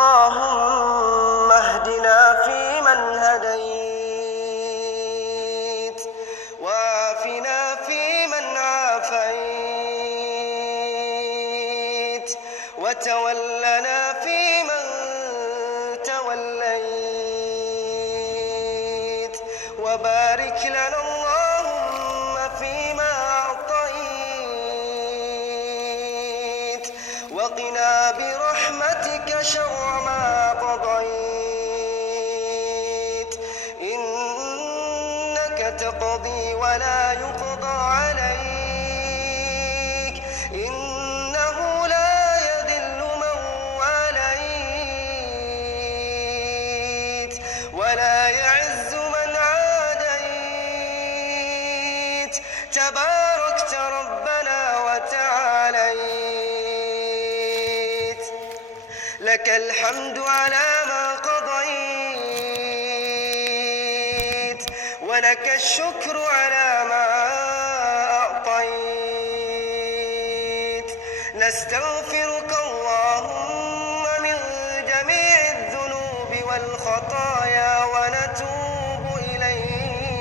اللهم اهدنا فيمن هديت، وعافنا فيمن عافيت، وتولنا فيمن توليت، وبارك لنا اللهم فيما أعطيت، وقنا برحمتك شر ما قضيت، إنك تقضي ولا يقضى عليك، إنه لا يذل من واليت ولا يعز من عاديت، تباركت ربنا وتعاليت، لك الحمد على ما قضيت، ولك الشكر على ما أعطيت، نستغفرك اللهم من جميع الذنوب والخطايا ونتوب إليك،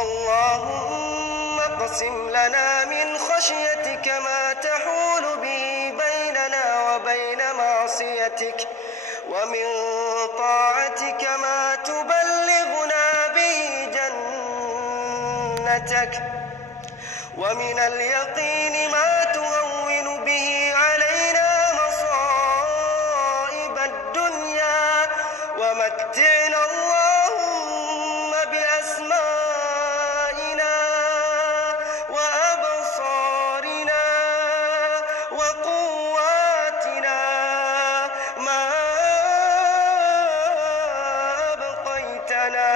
اللهم اقسم لنا من خشيتك ما تحول به بيننا وبين معصيتك، ومن طاعتك ما تبلغنا به جنتك، ومن اليقين ما تهون به علينا مصائب الدنيا، ومتعنا اللهم بأسمائنا وأبصارنا وقواتنا ما أبقيتنا،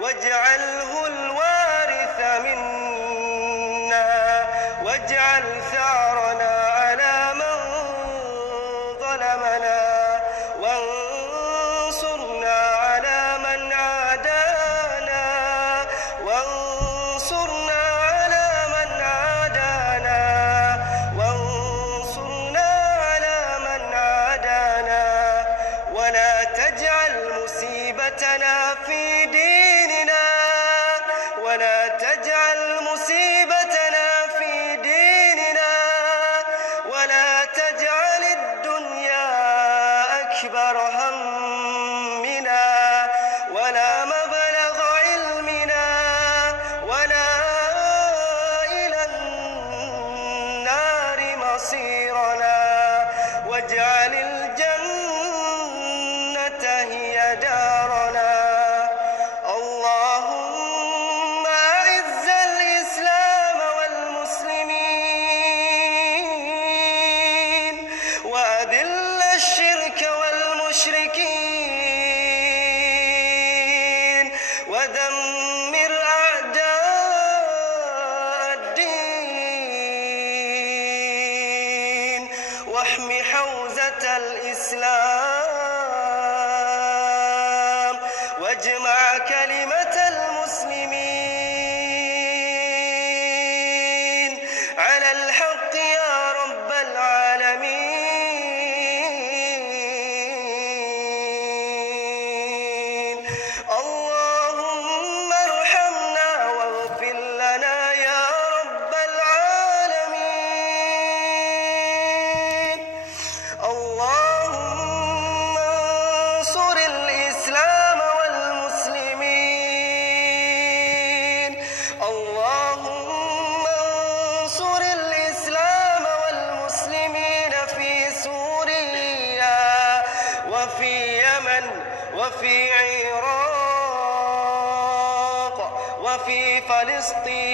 واجعله الوارث منا، واجعل ثأرنا على من ظلمنا، وانصرنا على من عادانا، وانصرنا على من عادانا، وانصرنا على من عادانا، ولا تجعل مصيبتنا في ديننا، ولا تجعل مصيبتنا في ديننا، ولا تجعل الدنيا أكبر همنا، ولا مبلغ علمنا، ولا إلى النار مصيرنا، واجعل الجنة هي دارنا. اللهم أعز الإسلام والمسلمين، وأذل الشرك والمشركين، ودمر أعداء الدين، واحم حوزة الإسلام، واجمع كلمة المسلمين على الحق يا رب العالمين. اللهم ارحمنا واغفر لنا يا رب العالمين. اللهم انصر الإسلام والمسلمين، اللهم انصر الإسلام والمسلمين في سوريا وفي يمن وفي عراق وفي فلسطين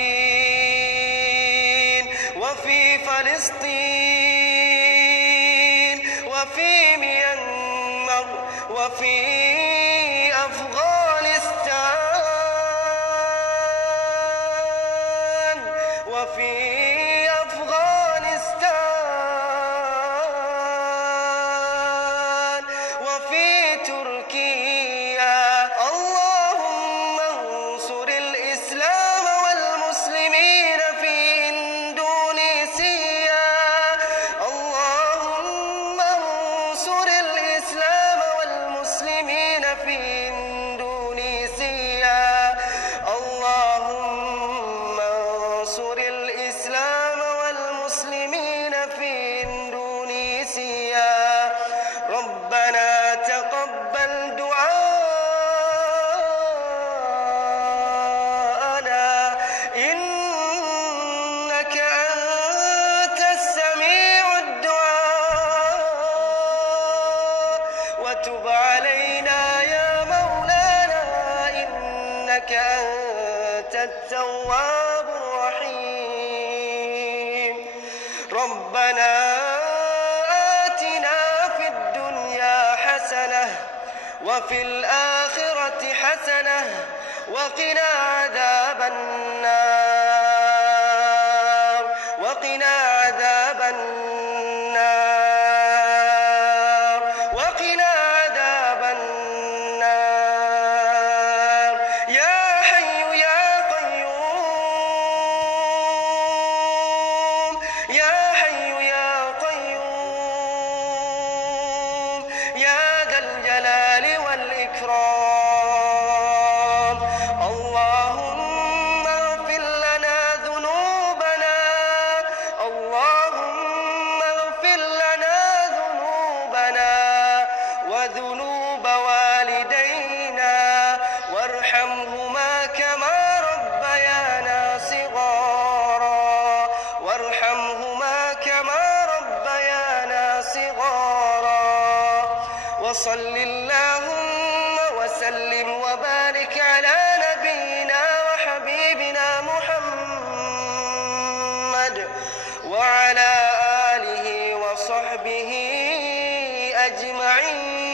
وفي ميانمار وفي أفغانستان وفي تركيا. اللهم انصر الإسلام والمسلمين في إندونيسيا. اللهم إنك أنت التواب الرحيم. ربنا آتنا في الدنيا حسنة وفي الآخرة حسنة وقنا عذاب النار وقنا عذاب النار وقنا عذاب النار. يا حي يا قيوم يا حي يا قيوم يا ذا الجلال والإكرام. اللهم اغفر لنا ذنوبنا اللهم اغفر لنا ذنوبنا وذنوب والدينا وارحمهما كما ربيانا صغارا وارحمهما كما ربيانا صغارا. وصل اللهم وسلم وبارك على نبينا وحبيبنا محمد وعلى آله وصحبه أجمعين.